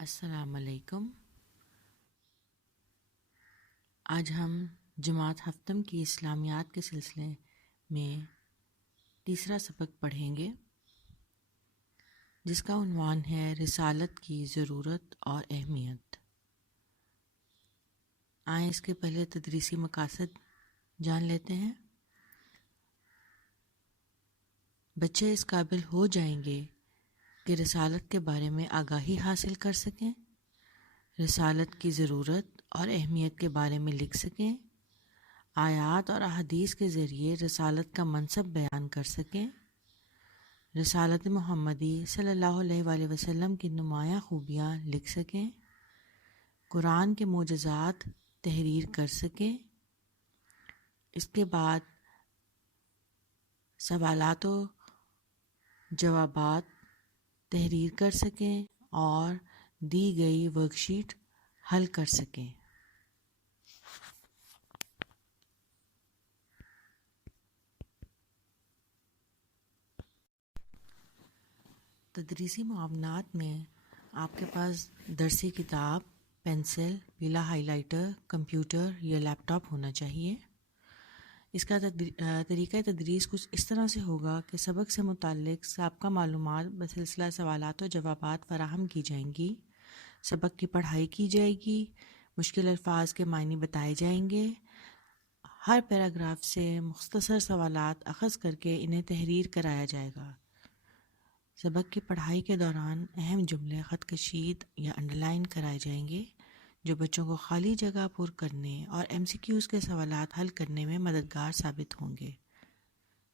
السلام علیکم۔ آج ہم جماعت ہفتم کی اسلامیات کے سلسلے میں تیسرا سبق پڑھیں گے، جس کا عنوان ہے رسالت کی ضرورت اور اہمیت۔ آئیں اس کے پہلے تدریسی مقاصد جان لیتے ہیں۔ بچے اس قابل ہو جائیں گے کہ رسالت کے بارے میں آگاہی حاصل کر سکیں، رسالت کی ضرورت اور اہمیت کے بارے میں لکھ سکیں، آیات اور احادیث کے ذریعے رسالت کا منصب بیان کر سکیں، رسالت محمدی صلی اللہ علیہ وآلہ وسلم کی نمایاں خوبیاں لکھ سکیں، قرآن کے معجزات تحریر کر سکیں۔ اس کے بعد سوالات و جوابات تحریر کر سکیں اور دی گئی ورک شیٹ حل کر سکیں۔ تدریسی معاونات میں آپ کے پاس درسی کتاب، پینسل، پیلا ہائی لائٹر، کمپیوٹر یا لیپ ٹاپ ہونا چاہیے۔ اس کا طریقہ تدریس کچھ اس طرح سے ہوگا کہ سبق سے متعلق سابقہ معلومات بسلسلہ سوالات و جوابات فراہم کی جائیں گی، سبق کی پڑھائی کی جائے گی، مشکل الفاظ کے معنی بتائے جائیں گے، ہر پیراگراف سے مختصر سوالات اخذ کر کے انہیں تحریر کرایا جائے گا۔ سبق کی پڑھائی کے دوران اہم جملے خط کشید یا انڈرلائن کرائے جائیں گے، جو بچوں کو خالی جگہ پر کرنے اور ایم سی کیوز کے سوالات حل کرنے میں مددگار ثابت ہوں گے۔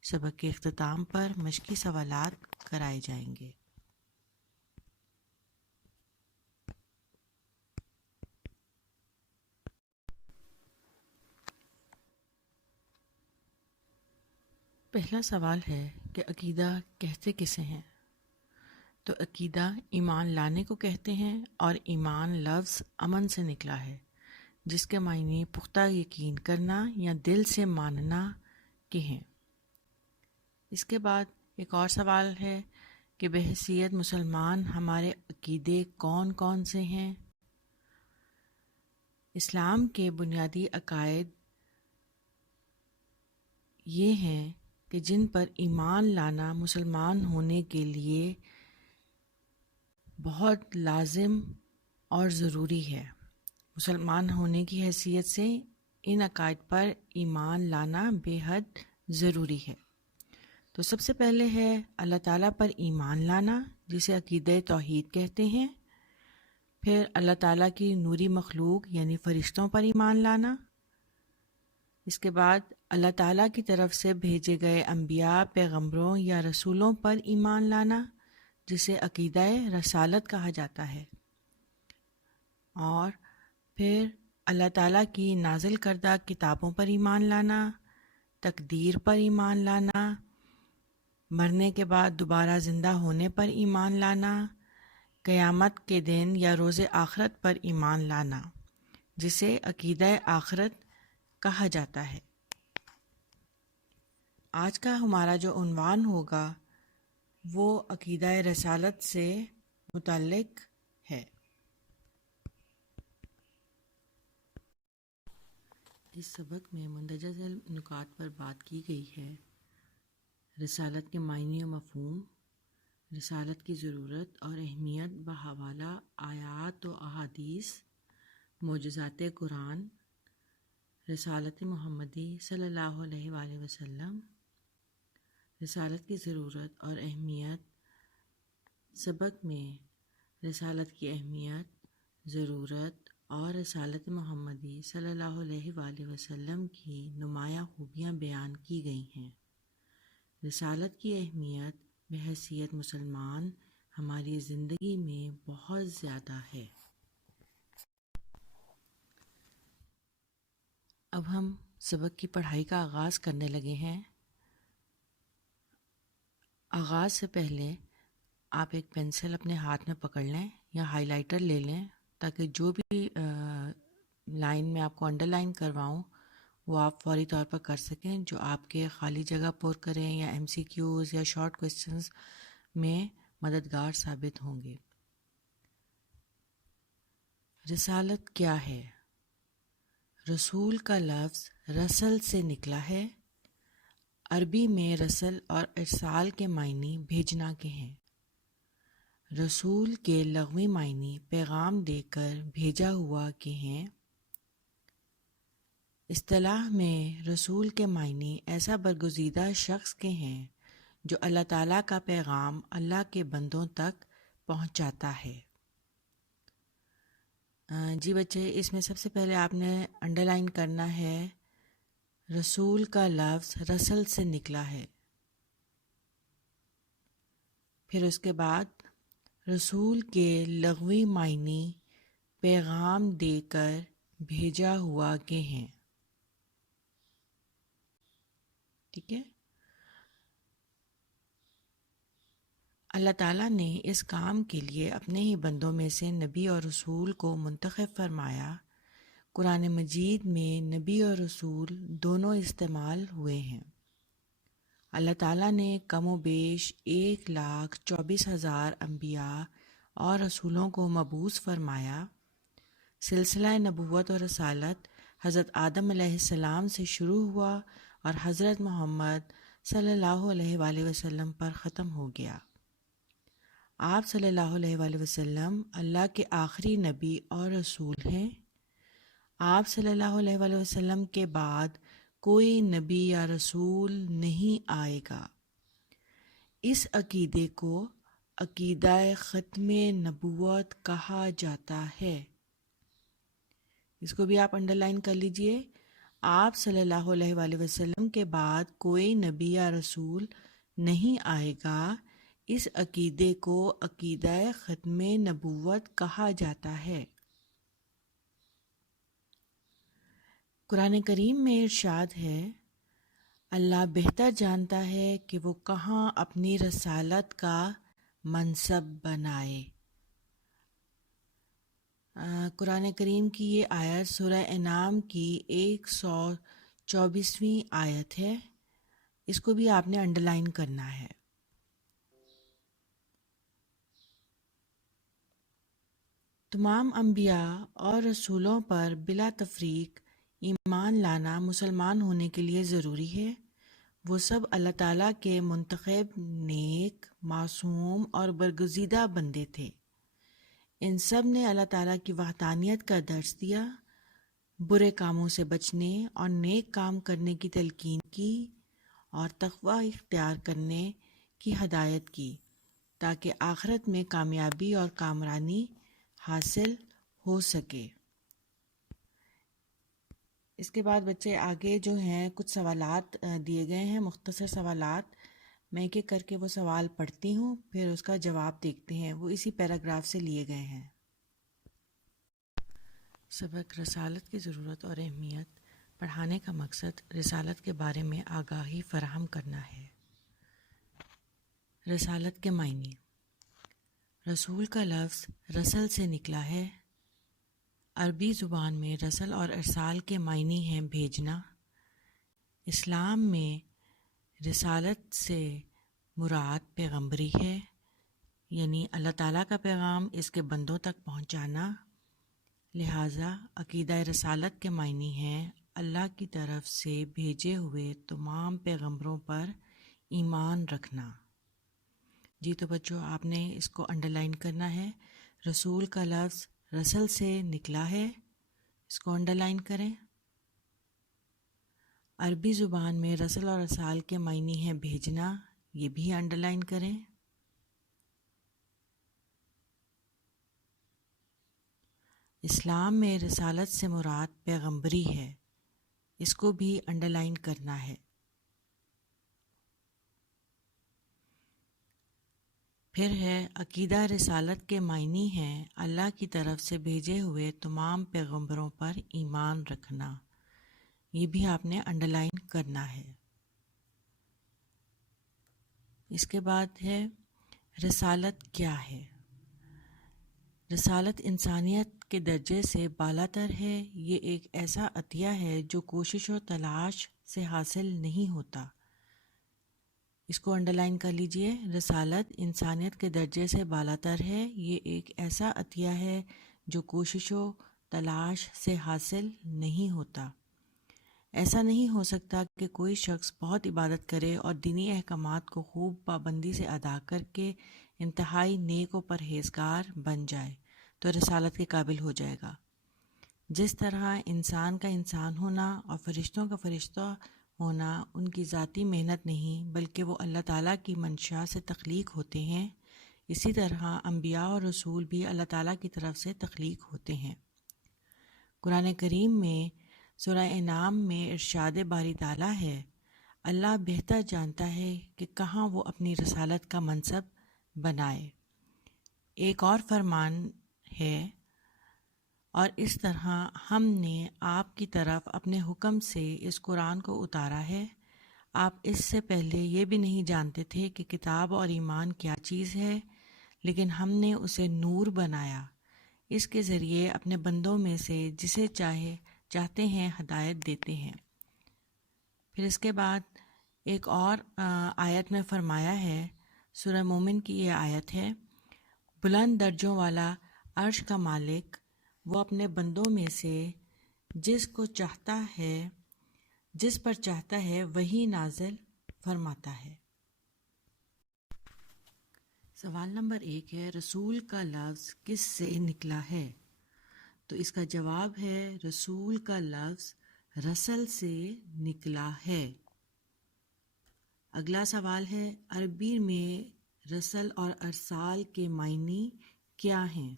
سبق کے اختتام پر مشقی سوالات کرائے جائیں گے۔ پہلا سوال ہے کہ عقیدہ کہتے کسے ہیں؟ تو عقیدہ ایمان لانے کو کہتے ہیں، اور ایمان لفظ امن سے نکلا ہے، جس کے معنی پختہ یقین کرنا یا دل سے ماننا کے ہیں۔ اس کے بعد ایک اور سوال ہے کہ بحیثیت مسلمان ہمارے عقیدے کون کون سے ہیں؟ اسلام کے بنیادی عقائد یہ ہیں کہ جن پر ایمان لانا مسلمان ہونے کے لیے بہت لازم اور ضروری ہے۔ مسلمان ہونے کی حیثیت سے ان عقائد پر ایمان لانا بے حد ضروری ہے۔ تو سب سے پہلے ہے اللہ تعالیٰ پر ایمان لانا، جسے عقیدہ توحید کہتے ہیں۔ پھر اللہ تعالیٰ کی نوری مخلوق یعنی فرشتوں پر ایمان لانا۔ اس کے بعد اللہ تعالیٰ کی طرف سے بھیجے گئے انبیاء، پیغمبروں یا رسولوں پر ایمان لانا، جسے عقیدہ رسالت کہا جاتا ہے۔ اور پھر اللہ تعالیٰ کی نازل کردہ کتابوں پر ایمان لانا، تقدیر پر ایمان لانا، مرنے کے بعد دوبارہ زندہ ہونے پر ایمان لانا، قیامت کے دن یا روز آخرت پر ایمان لانا، جسے عقیدہ آخرت کہا جاتا ہے۔ آج کا ہمارا جو عنوان ہوگا وہ عقیدہ رسالت سے متعلق ہے۔ اس سبق میں مندرجہ ذیل نکات پر بات کی گئی ہے: رسالت کے معنی و مفہوم، رسالت کی ضرورت اور اہمیت بحوالہ آیات و احادیث، معجزات قرآن، رسالت محمدی صلی اللہ علیہ وآلہ وسلم، رسالت کی ضرورت اور اہمیت۔ سبق میں رسالت کی اہمیت، ضرورت اور رسالت محمدی صلی اللہ علیہ وآلہ وسلم کی نمایاں خوبیاں بیان کی گئی ہیں۔ رسالت کی اہمیت بحیثیت مسلمان ہماری زندگی میں بہت زیادہ ہے۔ اب ہم سبق کی پڑھائی کا آغاز کرنے لگے ہیں۔ آغاز سے پہلے آپ ایک پینسل اپنے ہاتھ میں پکڑ لیں یا ہائی لائٹر لے لیں، تاکہ جو بھی لائن میں آپ کو انڈر لائن کرواؤں وہ آپ فوری طور پر کر سکیں، جو آپ کے خالی جگہ پر کریں یا ایم سی کیوز یا شارٹ کویسچنز میں مددگار ثابت ہوں گے۔ رسالت کیا ہے؟ رسول کا لفظ رسل سے نکلا ہے۔ عربی میں رسل اور ارسال کے معنی بھیجنا کے ہیں۔ رسول کے لغوی معنی پیغام دے کر بھیجا ہوا کے ہیں۔ اصطلاح میں رسول کے معنی ایسا برگزیدہ شخص کے ہیں جو اللہ تعالیٰ کا پیغام اللہ کے بندوں تک پہنچاتا ہے۔ جی بچے، اس میں سب سے پہلے آپ نے انڈرلائن کرنا ہے رسول کا لفظ رسل سے نکلا ہے۔ پھر اس کے بعد رسول کے لغوی معنی پیغام دے کر بھیجا ہوا کے ہیں۔ ٹھیک ہے؟ اللہ تعالیٰ نے اس کام کے لیے اپنے ہی بندوں میں سے نبی اور رسول کو منتخب فرمایا۔ قرآن مجید میں نبی اور رسول دونوں استعمال ہوئے ہیں۔ اللہ تعالیٰ نے کم و بیش 1,24,000 انبیاء اور رسولوں کو مبعوث فرمایا۔ سلسلہ نبوت اور رسالت حضرت آدم علیہ السلام سے شروع ہوا اور حضرت محمد صلی اللہ علیہ وآلہ وسلم پر ختم ہو گیا۔ آپ صلی اللہ علیہ وآلہ وسلم اللہ کے آخری نبی اور رسول ہیں۔ آپ صلی اللہ علیہ وآلہ وسلم کے بعد کوئی نبی یا رسول نہیں آئے گا۔ اس عقیدے کو عقیدہ ختم نبوت کہا جاتا ہے۔ اس کو بھی آپ انڈرلائن کر لیجئے۔ آپ صلی اللہ علیہ وآلہ وسلم کے بعد کوئی نبی یا رسول نہیں آئے گا۔ اس عقیدے کو عقیدہ ختم نبوت کہا جاتا ہے۔ قرآن کریم میں ارشاد ہے، اللہ بہتر جانتا ہے کہ وہ کہاں اپنی رسالت کا منصب بنائے۔ قرآن کریم کی یہ آیت سورہ انعام کی 124ویں آیت ہے۔ اس کو بھی آپ نے انڈرلائن کرنا ہے۔ تمام انبیاء اور رسولوں پر بلا تفریق ایمان لانا مسلمان ہونے کے لیے ضروری ہے۔ وہ سب اللہ تعالیٰ کے منتخب، نیک، معصوم اور برگزیدہ بندے تھے۔ ان سب نے اللہ تعالیٰ کی وحدانیت کا درس دیا، برے کاموں سے بچنے اور نیک کام کرنے کی تلقین کی اور تقوی اختیار کرنے کی ہدایت کی تاکہ آخرت میں کامیابی اور کامرانی حاصل ہو سکے۔ اس کے بعد بچے آگے جو ہیں کچھ سوالات دیے گئے ہیں، مختصر سوالات۔ میں ایک ایک کر کے وہ سوال پڑھتی ہوں، پھر اس کا جواب دیکھتے ہیں۔ وہ اسی پیراگراف سے لیے گئے ہیں۔ سبق رسالت کی ضرورت اور اہمیت۔ پڑھانے کا مقصد رسالت کے بارے میں آگاہی فراہم کرنا ہے۔ رسالت کے معنی۔ رسول کا لفظ رسل سے نکلا ہے۔ عربی زبان میں رسل اور ارسال کے معنی ہیں بھیجنا۔ اسلام میں رسالت سے مراد پیغمبری ہے، یعنی اللہ تعالیٰ کا پیغام اس کے بندوں تک پہنچانا۔ لہٰذا عقیدہ رسالت کے معنی ہیں اللہ کی طرف سے بھیجے ہوئے تمام پیغمبروں پر ایمان رکھنا۔ جی تو بچوں، آپ نے اس کو انڈرلائن کرنا ہے۔ رسول کا لفظ رسل سے نکلا ہے، اس کو انڈرلائن کریں۔ عربی زبان میں رسل اور ارسال کے معنی ہیں بھیجنا، یہ بھی انڈرلائن کریں۔ اسلام میں رسالت سے مراد پیغمبری ہے، اس کو بھی انڈرلائن کرنا ہے۔ پھر ہے عقیدہ رسالت کے معنی ہیں اللہ کی طرف سے بھیجے ہوئے تمام پیغمبروں پر ایمان رکھنا، یہ بھی آپ نے انڈرلائن کرنا ہے۔ اس کے بعد ہے رسالت کیا ہے؟ رسالت انسانیت کے درجے سے بالاتر ہے۔ یہ ایک ایسا عطیہ ہے جو کوشش و تلاش سے حاصل نہیں ہوتا۔ اس کو انڈرلائن کر لیجئے۔ رسالت انسانیت کے درجے سے بالاتر ہے۔ یہ ایک ایسا عطیہ ہے جو کوشش و تلاش سے حاصل نہیں ہوتا۔ ایسا نہیں ہو سکتا کہ کوئی شخص بہت عبادت کرے اور دینی احکامات کو خوب پابندی سے ادا کر کے انتہائی نیک و پرہیزگار بن جائے تو رسالت کے قابل ہو جائے گا۔ جس طرح انسان کا انسان ہونا اور فرشتوں کا فرشتہ ہونا ان کی ذاتی محنت نہیں بلکہ وہ اللہ تعالیٰ کی منشا سے تخلیق ہوتے ہیں، اسی طرح انبیاء اور رسول بھی اللہ تعالیٰ کی طرف سے تخلیق ہوتے ہیں۔ قرآن کریم میں سورہ انعام میں ارشاد باری تعالیٰ ہے، اللہ بہتر جانتا ہے کہ کہاں وہ اپنی رسالت کا منصب بنائے۔ ایک اور فرمان ہے، اور اس طرح ہم نے آپ کی طرف اپنے حکم سے اس قرآن کو اتارا ہے۔ آپ اس سے پہلے یہ بھی نہیں جانتے تھے کہ کتاب اور ایمان کیا چیز ہے، لیکن ہم نے اسے نور بنایا، اس کے ذریعے اپنے بندوں میں سے جسے چاہتے ہیں ہدایت دیتے ہیں۔ پھر اس کے بعد ایک اور آیت میں فرمایا ہے، سورہ مومن کی یہ آیت ہے، بلند درجوں والا عرش کا مالک وہ اپنے بندوں میں سے جس پر چاہتا ہے وہی نازل فرماتا ہے۔ سوال نمبر 1 ہے، رسول کا لفظ کس سے نکلا ہے؟ تو اس کا جواب ہے، رسول کا لفظ رسل سے نکلا ہے۔ اگلا سوال ہے، عربی میں رسل اور ارسال کے معنی کیا ہیں؟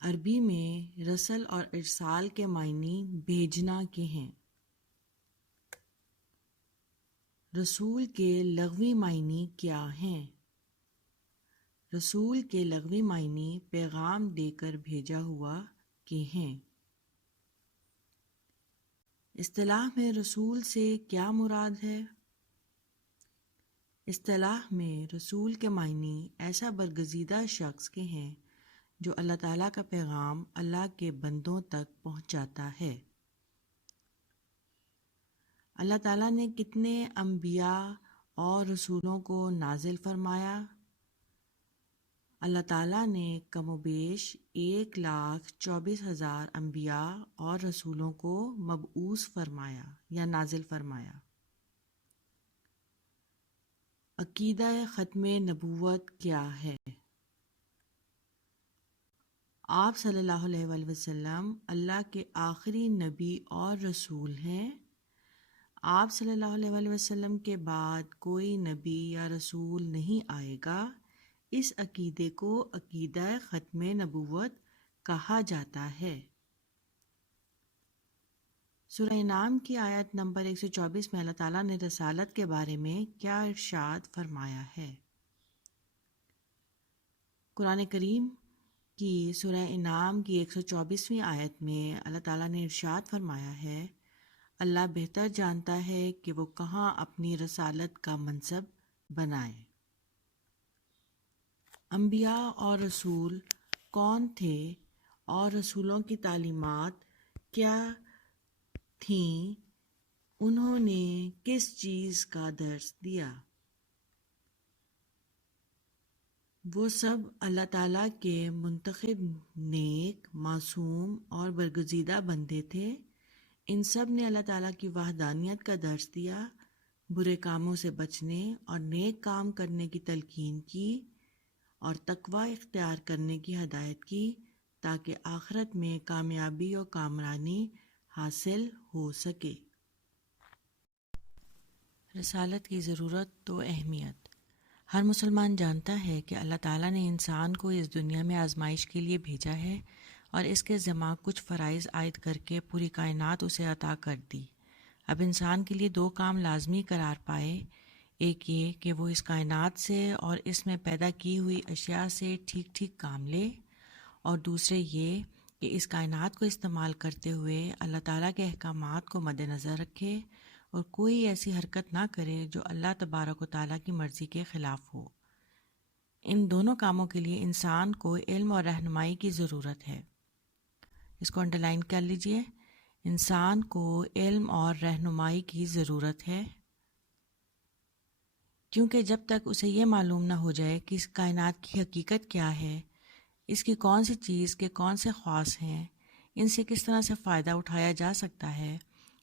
عربی میں رسل اور ارسال کے معنی بھیجنا کے ہیں۔ رسول کے لغوی معنی کیا ہیں؟ رسول کے لغوی معنی پیغام دے کر بھیجا ہوا کے ہیں۔ اصطلاح میں رسول سے کیا مراد ہے؟ اصطلاح میں رسول کے معنی ایسا برگزیدہ شخص کے ہیں جو اللہ تعالیٰ کا پیغام اللہ کے بندوں تک پہنچاتا ہے۔ اللہ تعالیٰ نے کتنے انبیاء اور رسولوں کو نازل فرمایا؟ اللہ تعالیٰ نے کم و بیش 1,24,000 انبیاء اور رسولوں کو مبعوث فرمایا یا نازل فرمایا۔ عقیدہ ختم نبوت کیا ہے؟ آپ صلی اللہ علیہ وآلہ وسلم اللہ کے آخری نبی اور رسول ہیں۔ آپ صلی اللہ علیہ وآلہ وسلم کے بعد کوئی نبی یا رسول نہیں آئے گا۔ اس عقیدے کو عقیدہ ختم نبوت کہا جاتا ہے۔ سورہ انعام کی آیت نمبر 124 میں اللہ تعالیٰ نے رسالت کے بارے میں کیا ارشاد فرمایا ہے؟ قرآن کریم کی سورہ انعام کی 124ویں آیت میں اللہ تعالیٰ نے ارشاد فرمایا ہے، اللہ بہتر جانتا ہے کہ وہ کہاں اپنی رسالت کا منصب بنائے۔ انبیاء اور رسول کون تھے اور رسولوں کی تعلیمات کیا تھیں؟ انہوں نے کس چیز کا درس دیا؟ وہ سب اللہ تعالیٰ کے منتخب نیک، معصوم اور برگزیدہ بندے تھے۔ ان سب نے اللہ تعالیٰ کی وحدانیت کا درس دیا، برے کاموں سے بچنے اور نیک کام کرنے کی تلقین کی اور تقوی اختیار کرنے کی ہدایت کی تاکہ آخرت میں کامیابی اور کامرانی حاصل ہو سکے۔ رسالت کی ضرورت تو اہمیت۔ ہر مسلمان جانتا ہے کہ اللہ تعالیٰ نے انسان کو اس دنیا میں آزمائش کے لیے بھیجا ہے اور اس کے ذمہ کچھ فرائض عائد کر کے پوری کائنات اسے عطا کر دی۔ اب انسان کے لیے 2 کام لازمی قرار پائے، ایک یہ کہ وہ اس کائنات سے اور اس میں پیدا کی ہوئی اشیاء سے ٹھیک ٹھیک کام لے، اور دوسرے یہ کہ اس کائنات کو استعمال کرتے ہوئے اللہ تعالیٰ کے احکامات کو مد نظر رکھے اور کوئی ایسی حرکت نہ کرے جو اللہ تبارک و تعالیٰ کی مرضی کے خلاف ہو۔ ان دونوں کاموں کے لیے انسان کو علم اور رہنمائی کی ضرورت ہے۔ اس کو انڈرلائن کر لیجئے، انسان کو علم اور رہنمائی کی ضرورت ہے، کیونکہ جب تک اسے یہ معلوم نہ ہو جائے کہ اس کائنات کی حقیقت کیا ہے، اس کی کون سی چیز کے کون سے خواص ہیں، ان سے کس طرح سے فائدہ اٹھایا جا سکتا ہے،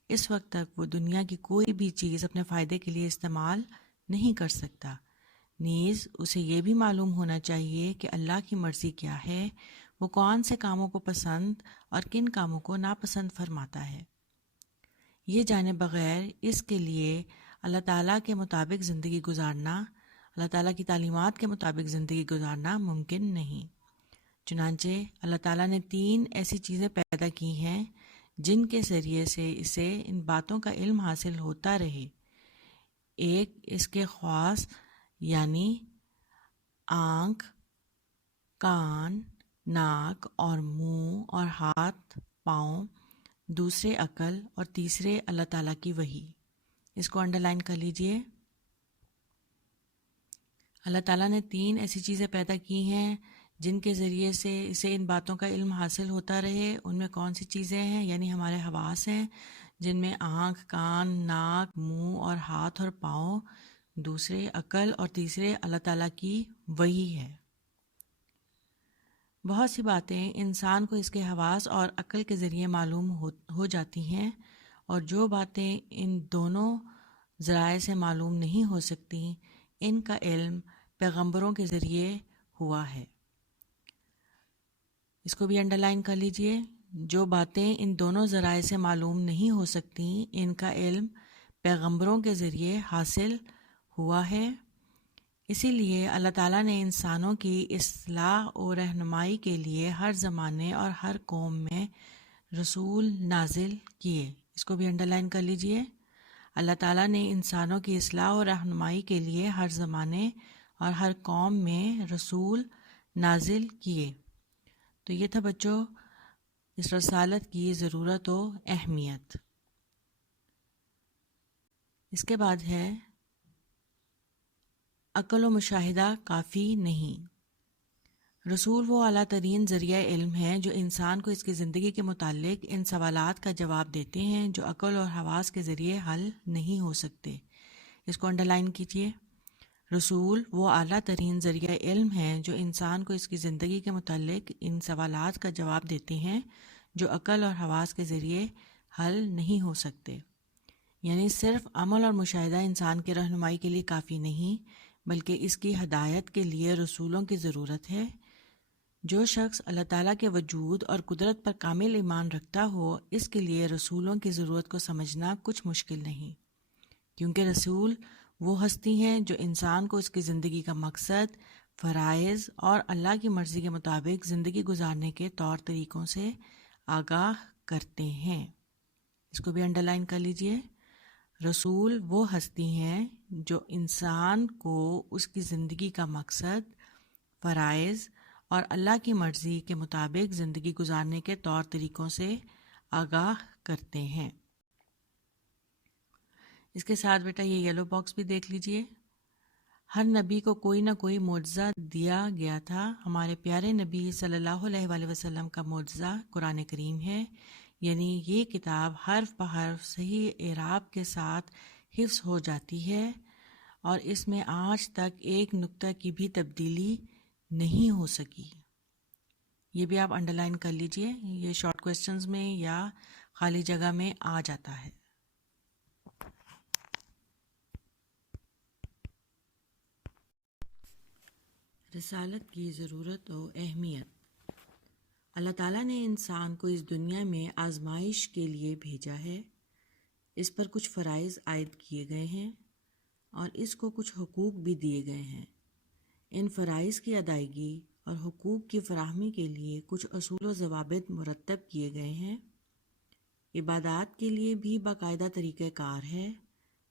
اس وقت تک وہ دنیا کی کوئی بھی چیز اپنے فائدے کے لیے استعمال نہیں کر سکتا۔ نیز اسے یہ بھی معلوم ہونا چاہیے کہ اللہ کی مرضی کیا ہے، وہ کون سے کاموں کو پسند اور کن کاموں کو ناپسند فرماتا ہے۔ یہ جانے بغیر اس کے لیے اللہ تعالیٰ کے مطابق زندگی گزارنا، اللہ تعالیٰ کی تعلیمات کے مطابق زندگی گزارنا ممکن نہیں۔ چنانچہ اللہ تعالیٰ نے 3 ایسی چیزیں پیدا کی ہیں جن کے ذریعے سے اسے ان باتوں کا علم حاصل ہوتا رہے۔ ایک اس کے خواص یعنی آنکھ، کان، ناک اور منہ اور ہاتھ، پاؤں، دوسرے عقل اور تیسرے اللہ تعالیٰ کی وحی۔ اس کو انڈر لائن کر لیجئے۔ اللہ تعالیٰ نے 3 ایسی چیزیں پیدا کی ہیں جن کے ذریعے سے اسے ان باتوں کا علم حاصل ہوتا رہے۔ ان میں کون سی چیزیں ہیں؟ یعنی ہمارے حواس ہیں، جن میں آنکھ، کان، ناک، منہ اور ہاتھ اور پاؤں، دوسرے عقل اور تیسرے اللہ تعالیٰ کی وحی ہے۔ بہت سی باتیں انسان کو اس کے حواس اور عقل کے ذریعے معلوم ہو جاتی ہیں، اور جو باتیں ان دونوں ذرائع سے معلوم نہیں ہو سکتی، ان کا علم پیغمبروں کے ذریعے ہوا ہے۔ اس کو بھی انڈر لائن کر لیجئے۔ جو باتیں ان دونوں ذرائع سے معلوم نہیں ہو سکتی، ان کا علم پیغمبروں کے ذریعے حاصل ہوا ہے۔ اسی لیے اللہ تعالیٰ نے انسانوں کی اصلاح و رہنمائی کے لیے ہر زمانے اور ہر قوم میں رسول نازل کیے۔ اس کو بھی انڈر لائن کر لیجئے۔ اللہ تعالیٰ نے انسانوں کی اصلاح و رہنمائی کے لیے ہر زمانے اور ہر قوم میں رسول نازل کیے۔ تو یہ تھا بچوں اس رسالت کی ضرورت و اہمیت۔ اس کے بعد ہے عقل و مشاہدہ کافی نہیں۔ رسول وہ اعلیٰ ترین ذریعہ علم ہے جو انسان کو اس کی زندگی کے متعلق ان سوالات کا جواب دیتے ہیں جو عقل اور حواس کے ذریعے حل نہیں ہو سکتے۔ اس کو انڈر لائن کیجیے۔ رسول وہ اعلیٰ ترین ذریعہ علم ہے جو انسان کو اس کی زندگی کے متعلق ان سوالات کا جواب دیتے ہیں جو عقل اور حواس کے ذریعے حل نہیں ہو سکتے۔ یعنی صرف عمل اور مشاہدہ انسان کے رہنمائی کے لیے کافی نہیں، بلکہ اس کی ہدایت کے لیے رسولوں کی ضرورت ہے۔ جو شخص اللہ تعالیٰ کے وجود اور قدرت پر کامل ایمان رکھتا ہو، اس کے لیے رسولوں کی ضرورت کو سمجھنا کچھ مشکل نہیں، کیونکہ رسول وہ ہستی ہیں جو انسان کو اس کی زندگی کا مقصد، فرائض اور اللہ کی مرضی کے مطابق زندگی گزارنے کے طور طریقوں سے آگاہ کرتے ہیں۔ اس کو بھی انڈر لائن کر لیجئے۔ رسول وہ ہستی ہیں جو انسان کو اس کی زندگی کا مقصد، فرائض اور اللہ کی مرضی کے مطابق زندگی گزارنے کے طور طریقوں سے آگاہ کرتے ہیں۔ اس کے ساتھ بیٹا یہ یلو باکس بھی دیکھ لیجئے۔ ہر نبی کو کوئی نہ کوئی معجزہ دیا گیا تھا۔ ہمارے پیارے نبی صلی اللہ علیہ وآلہ وسلم کا معجزہ قرآن کریم ہے، یعنی یہ کتاب حرف بحرف صحیح اعراب کے ساتھ حفظ ہو جاتی ہے، اور اس میں آج تک ایک نقطہ کی بھی تبدیلی نہیں ہو سکی۔ یہ بھی آپ انڈر لائن کر لیجئے، یہ شارٹ کوسچنز میں یا خالی جگہ میں آ جاتا ہے۔ رسالت کی ضرورت و اہمیت۔ اللہ تعالیٰ نے انسان کو اس دنیا میں آزمائش کے لیے بھیجا ہے۔ اس پر کچھ فرائض عائد کیے گئے ہیں اور اس کو کچھ حقوق بھی دیے گئے ہیں۔ ان فرائض کی ادائیگی اور حقوق کی فراہمی کے لیے کچھ اصول و ضوابط مرتب کیے گئے ہیں۔ عبادات کے لیے بھی باقاعدہ طریقہ کار ہے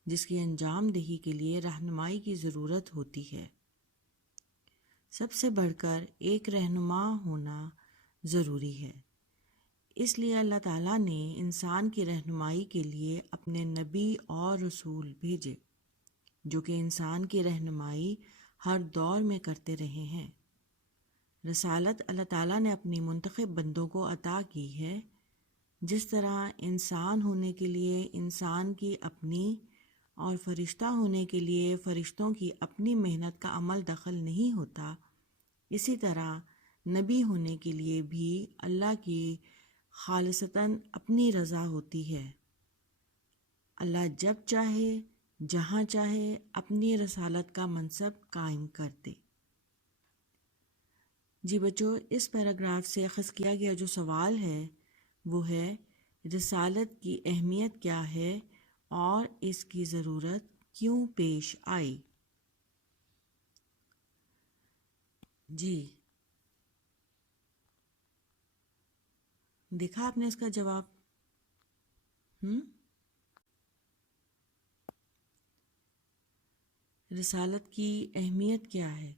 جس کی انجام دہی کے لیے رہنمائی کی ضرورت ہوتی ہے۔ سب سے بڑھ کر ایک رہنما ہونا ضروری ہے۔ اس لیے اللہ تعالیٰ نے انسان کی رہنمائی کے لیے اپنے نبی اور رسول بھیجے جو کہ انسان کی رہنمائی ہر دور میں کرتے رہے ہیں۔ رسالت اللہ تعالیٰ نے اپنی منتخب بندوں کو عطا کی ہے۔ جس طرح انسان ہونے کے لیے انسان کی اپنی اور فرشتہ ہونے کے لیے فرشتوں کی اپنی محنت کا عمل دخل نہیں ہوتا، اسی طرح نبی ہونے کے لیے بھی اللہ کی خالصتاً اپنی رضا ہوتی ہے۔ اللہ جب چاہے جہاں چاہے اپنی رسالت کا منصب قائم کر دے۔ جی بچوں، اس پیراگراف سے اخذ کیا گیا جو سوال ہے وہ ہے رسالت کی اہمیت کیا ہے اور اس کی ضرورت کیوں پیش آئی؟ جی دیکھا آپ نے اس کا جواب؟ رسالت کی اہمیت کیا ہے؟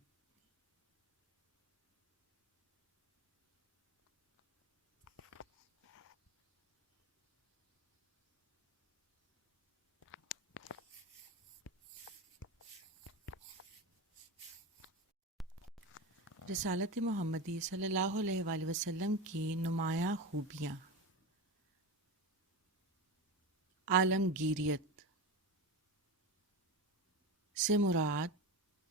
رسالت محمدی صلی اللہ علیہ وآلہ وسلم کی نمایاں خوبیاں۔ عالمگیریت سے مراد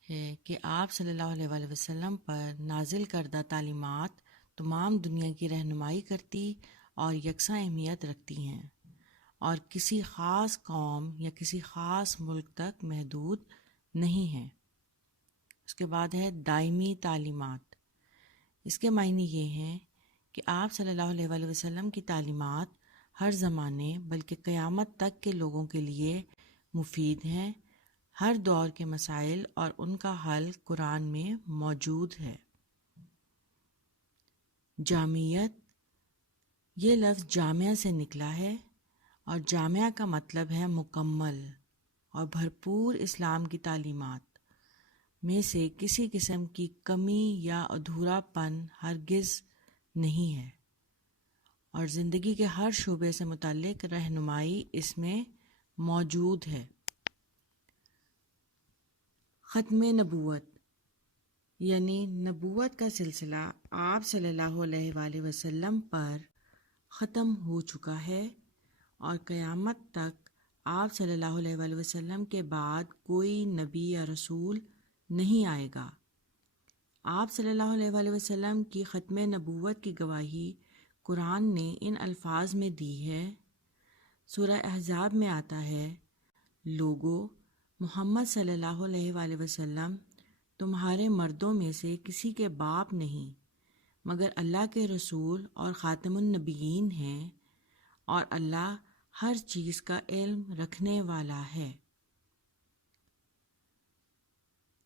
ہے کہ آپ صلی اللہ علیہ وآلہ وسلم پر نازل کردہ تعلیمات تمام دنیا کی رہنمائی کرتی اور یکساں اہمیت رکھتی ہیں اور کسی خاص قوم یا کسی خاص ملک تک محدود نہیں ہیں۔ اس کے بعد ہے دائمی تعلیمات۔ اس کے معنی یہ ہیں کہ آپ صلی اللہ علیہ وآلہ وسلم کی تعلیمات ہر زمانے بلکہ قیامت تک کے لوگوں کے لیے مفید ہیں۔ ہر دور کے مسائل اور ان کا حل قرآن میں موجود ہے۔ جامعیت، یہ لفظ جامعہ سے نکلا ہے اور جامعہ کا مطلب ہے مکمل اور بھرپور۔ اسلام کی تعلیمات میں سے کسی قسم کی کمی یا ادھورا پن ہرگز نہیں ہے اور زندگی کے ہر شعبے سے متعلق رہنمائی اس میں موجود ہے۔ ختم نبوت، یعنی نبوت کا سلسلہ آپ صلی اللہ علیہ وآلہ وسلم پر ختم ہو چکا ہے اور قیامت تک آپ صلی اللہ علیہ وآلہ وسلم کے بعد کوئی نبی یا رسول نہیں آئے گا۔ آپ صلی اللہ علیہ وآلہ وسلم کی ختم نبوت کی گواہی قرآن نے ان الفاظ میں دی ہے۔ سورہ احزاب میں آتا ہے، لوگو، محمد صلی اللہ علیہ وآلہ وسلم تمہارے مردوں میں سے کسی کے باپ نہیں مگر اللہ کے رسول اور خاتم النبیین ہیں اور اللہ ہر چیز کا علم رکھنے والا ہے۔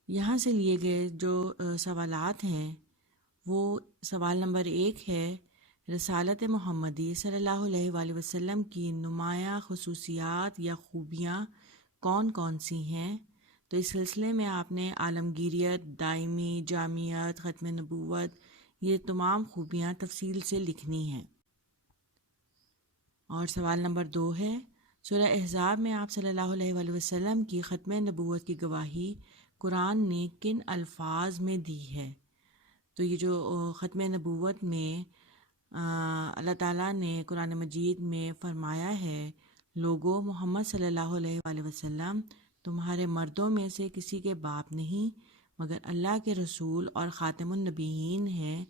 یہاں سے لیے گئے جو سوالات ہیں وہ سوال نمبر 1 ہے، رسالت محمدی صلی اللہ علیہ وآلہ وسلم کی نمایاں خصوصیات یا خوبیاں کون کون سی ہیں؟ تو اس سلسلے میں آپ نے عالمگیریت، دائمی، جامعیت، ختم نبوت، یہ تمام خوبیاں تفصیل سے لکھنی ہیں۔ اور سوال نمبر 2 ہے، سورہ احزاب میں آپ صلی اللہ علیہ وآلہ وسلم کی ختم نبوت کی گواہی قرآن نے کن الفاظ میں دی ہے؟ تو یہ جو ختم نبوت میں اللہ تعالیٰ نے قرآن مجید میں فرمایا ہے، لوگو، محمد صلی اللہ علیہ وآلہ وسلم تمہارے مردوں میں سے کسی کے باپ نہیں مگر اللہ کے رسول اور خاتم النبیین ہیں،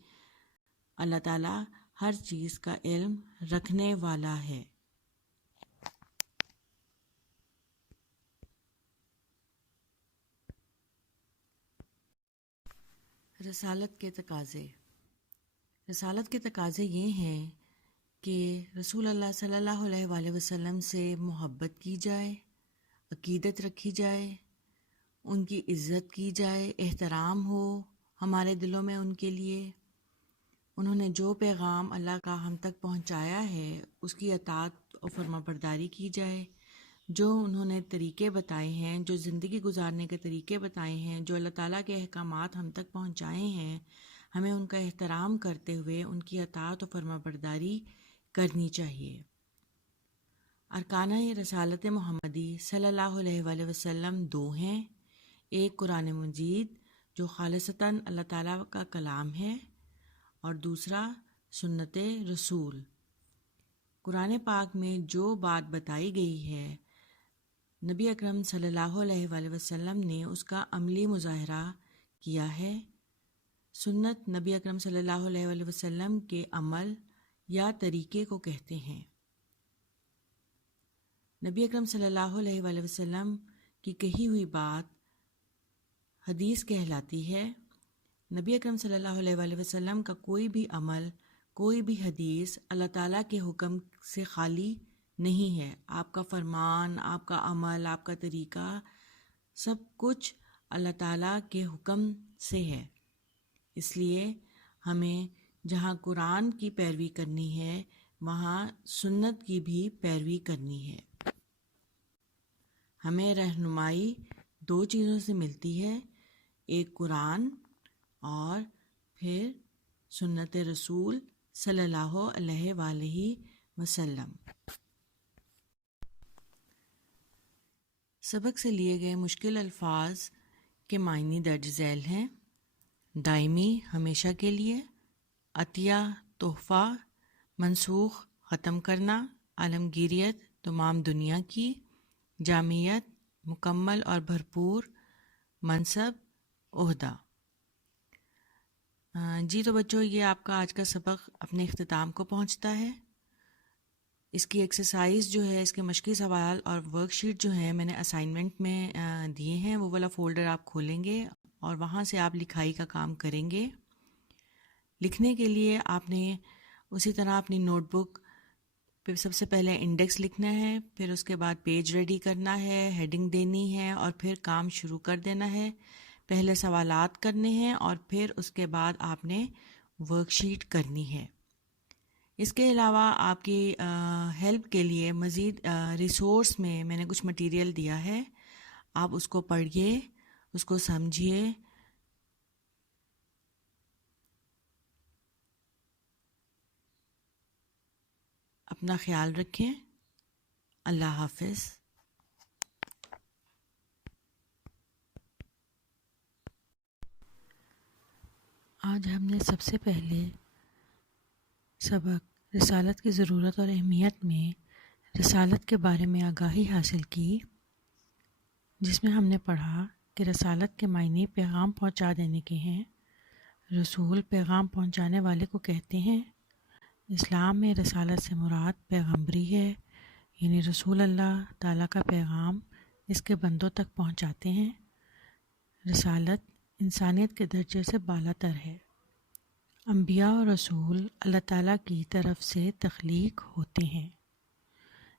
اللہ تعالیٰ ہر چیز کا علم رکھنے والا ہے۔ رسالت کے تقاضے۔ رسالت کے تقاضے یہ ہیں کہ رسول اللہ صلی اللہ علیہ وآلہ وسلم سے محبت کی جائے، عقیدت رکھی جائے، ان کی عزت کی جائے، احترام ہو ہمارے دلوں میں ان کے لیے۔ انہوں نے جو پیغام اللہ کا ہم تک پہنچایا ہے اس کی اطاعت و فرما برداری کی جائے۔ جو انہوں نے طریقے بتائے ہیں، جو زندگی گزارنے کے طریقے بتائے ہیں، جو اللہ تعالیٰ کے احکامات ہم تک پہنچائے ہیں، ہمیں ان کا احترام کرتے ہوئے ان کی اطاعت و فرما برداری کرنی چاہیے۔ ارکانِ رسالت محمدی صلی اللہ علیہ وآلہ وسلم 2 ہیں۔ ایک قرآن مجید جو خالصتاً اللہ تعالیٰ کا کلام ہے اور دوسرا سنت رسول۔ قرآن پاک میں جو بات بتائی گئی ہے، نبی اکرم صلی اللہ علیہ وآلہ وسلم نے اس کا عملی مظاہرہ کیا ہے۔ سنت نبی اکرم صلی اللہ علیہ وآلہ وسلم کے عمل یا طریقے کو کہتے ہیں۔ نبی اکرم صلی اللہ علیہ وآلہ وسلم کی کہی ہوئی بات حدیث کہلاتی ہے۔ نبی اکرم صلی اللہ علیہ وآلہ وسلم کا کوئی بھی عمل، کوئی بھی حدیث اللہ تعالیٰ کے حکم سے خالی نہیں ہے۔ آپ کا فرمان، آپ کا عمل، آپ کا طریقہ، سب کچھ اللہ تعالیٰ کے حکم سے ہے۔ اس لیے ہمیں جہاں قرآن کی پیروی کرنی ہے وہاں سنت کی بھی پیروی کرنی ہے۔ ہمیں رہنمائی دو چیزوں سے ملتی ہے، ایک قرآن اور پھر سنت رسول صلی اللہ علیہ وآلہ وسلم۔ سبق سے لیے گئے مشکل الفاظ کے معنی درج ذیل ہیں۔ دائمی ہمیشہ کے لیے، عطیہ تحفہ، منسوخ ختم کرنا، عالمگیریت تمام دنیا کی، جامعیت مکمل اور بھرپور، منصب عہدہ۔ جی تو بچوں، یہ آپ کا آج کا سبق اپنے اختتام کو پہنچتا ہے۔ اس کی ایکسرسائز جو ہے، اس کے مشقی سوال اور ورک شیٹ جو ہے میں نے اسائنمنٹ میں دیے ہیں، وہ والا فولڈر آپ کھولیں گے اور وہاں سے آپ لکھائی کا کام کریں گے۔ لکھنے کے لیے آپ نے اسی طرح اپنی نوٹ بک پہ سب سے پہلے انڈیکس لکھنا ہے، پھر اس کے بعد پیج ریڈی کرنا ہے، ہیڈنگ دینی ہے اور پھر کام شروع کر دینا ہے۔ پہلے سوالات کرنے ہیں اور پھر اس کے بعد آپ نے ورک شیٹ کرنی ہے۔ اس کے علاوہ آپ کی ہیلپ کے لیے مزید ریسورس میں نے کچھ مٹیریل دیا ہے، آپ اس کو پڑھیے، اس کو سمجھیے۔ اپنا خیال رکھیں۔ اللہ حافظ۔ آج ہم نے سب سے پہلے سبق رسالت کی ضرورت اور اہمیت میں رسالت کے بارے میں آگاہی حاصل کی، جس میں ہم نے پڑھا کہ رسالت کے معنی پیغام پہنچا دینے کے ہیں۔ رسول پیغام پہنچانے والے کو کہتے ہیں۔ اسلام میں رسالت سے مراد پیغمبری ہے، یعنی رسول اللہ تعالیٰ کا پیغام اس کے بندوں تک پہنچاتے ہیں۔ رسالت انسانیت کے درجے سے بالا تر ہے۔ انبیاء اور رسول اللہ تعالیٰ کی طرف سے تخلیق ہوتے ہیں۔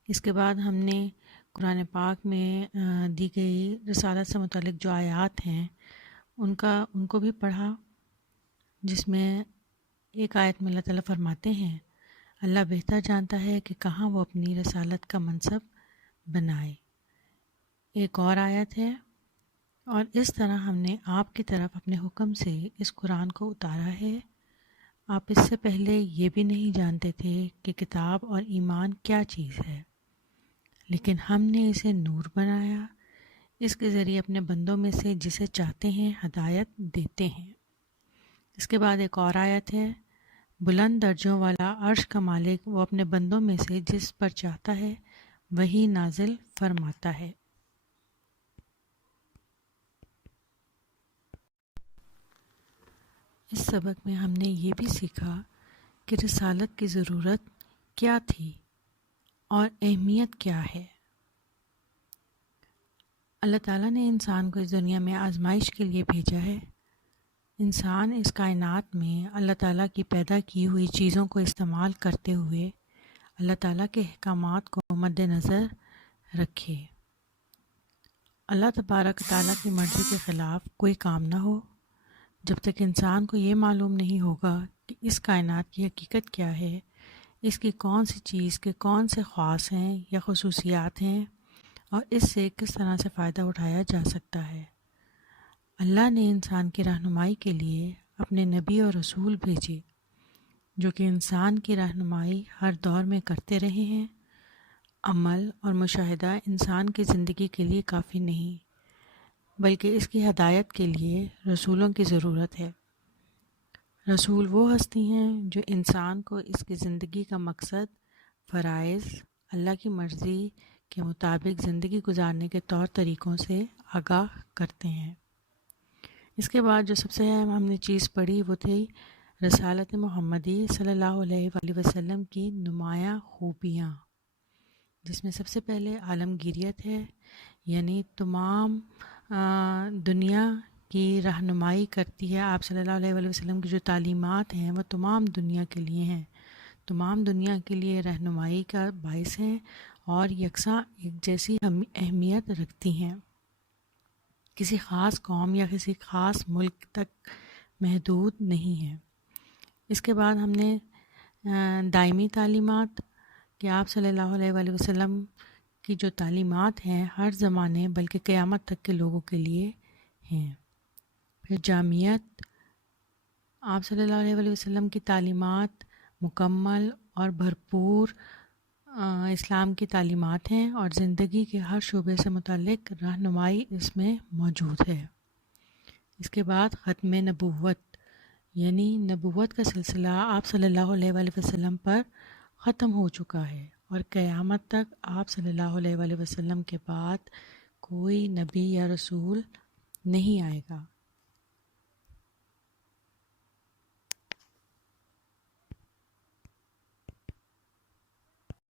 اس کے بعد ہم نے قرآن پاک میں دی گئی رسالت سے متعلق جو آیات ہیں ان کو بھی پڑھا، جس میں ایک آیت میں اللہ تعالیٰ فرماتے ہیں اللہ بہتر جانتا ہے کہ کہاں وہ اپنی رسالت کا منصب بنائے۔ ایک اور آیت ہے، اور اس طرح ہم نے آپ کی طرف اپنے حکم سے اس قرآن کو اتارا ہے۔ آپ اس سے پہلے یہ بھی نہیں جانتے تھے کہ کتاب اور ایمان کیا چیز ہے، لیکن ہم نے اسے نور بنایا، اس کے ذریعے اپنے بندوں میں سے جسے چاہتے ہیں ہدایت دیتے ہیں۔ اس کے بعد ایک اور آیت ہے، بلند درجوں والا عرش کا مالک وہ اپنے بندوں میں سے جس پر چاہتا ہے وہی نازل فرماتا ہے۔ اس سبق میں ہم نے یہ بھی سیکھا کہ رسالت کی ضرورت کیا تھی اور اہمیت کیا ہے۔ اللہ تعالیٰ نے انسان کو اس دنیا میں آزمائش کے لیے بھیجا ہے۔ انسان اس کائنات میں اللہ تعالیٰ کی پیدا کی ہوئی چیزوں کو استعمال کرتے ہوئے اللہ تعالیٰ کے احکامات کو مد نظر رکھے۔ اللہ تبارک تعالیٰ کی مرضی کے خلاف کوئی کام نہ ہو۔ جب تک انسان کو یہ معلوم نہیں ہوگا کہ اس کائنات کی حقیقت کیا ہے، اس کی کون سی چیز کے کون سے خواص ہیں یا خصوصیات ہیں، اور اس سے کس طرح سے فائدہ اٹھایا جا سکتا ہے۔ اللہ نے انسان کی رہنمائی کے لیے اپنے نبی اور رسول بھیجے، جو کہ انسان کی رہنمائی ہر دور میں کرتے رہے ہیں۔ عمل اور مشاہدہ انسان کی زندگی کے لیے کافی نہیں، بلکہ اس کی ہدایت کے لیے رسولوں کی ضرورت ہے۔ رسول وہ ہستی ہیں جو انسان کو اس کی زندگی کا مقصد، فرائض، اللہ کی مرضی کے مطابق زندگی گزارنے کے طور طریقوں سے آگاہ کرتے ہیں۔ اس کے بعد جو سب سے اہم ہم نے چیز پڑھی وہ تھی رسالت محمدی صلی اللہ علیہ وآلہ وسلم کی نمایاں خوبیاں، جس میں سب سے پہلے عالمگیریت ہے، یعنی تمام دنیا کی رہنمائی کرتی ہے۔ آپ صلی اللہ علیہ وآلہ وسلم کی جو تعلیمات ہیں وہ تمام دنیا کے لیے ہیں، تمام دنیا کے لیے رہنمائی کا باعث ہیں اور یکساں ایک جیسی اہمیت رکھتی ہیں، کسی خاص قوم یا کسی خاص ملک تک محدود نہیں ہیں۔ اس کے بعد ہم نے دائمی تعلیمات کہ آپ صلی اللہ علیہ وآلہ وسلم کی جو تعلیمات ہیں ہر زمانے بلکہ قیامت تک کے لوگوں کے لیے ہیں۔ پھر جامعیت، آپ صلی اللہ علیہ وآلہ وسلم کی تعلیمات مکمل اور بھرپور اسلام کی تعلیمات ہیں اور زندگی کے ہر شعبے سے متعلق رہنمائی اس میں موجود ہے۔ اس کے بعد ختم نبوت، یعنی نبوت کا سلسلہ آپ صلی اللہ علیہ وآلہ وسلم پر ختم ہو چکا ہے اور قیامت تک آپ صلی اللہ علیہ وآلہ وسلم کے بعد کوئی نبی یا رسول نہیں آئے گا۔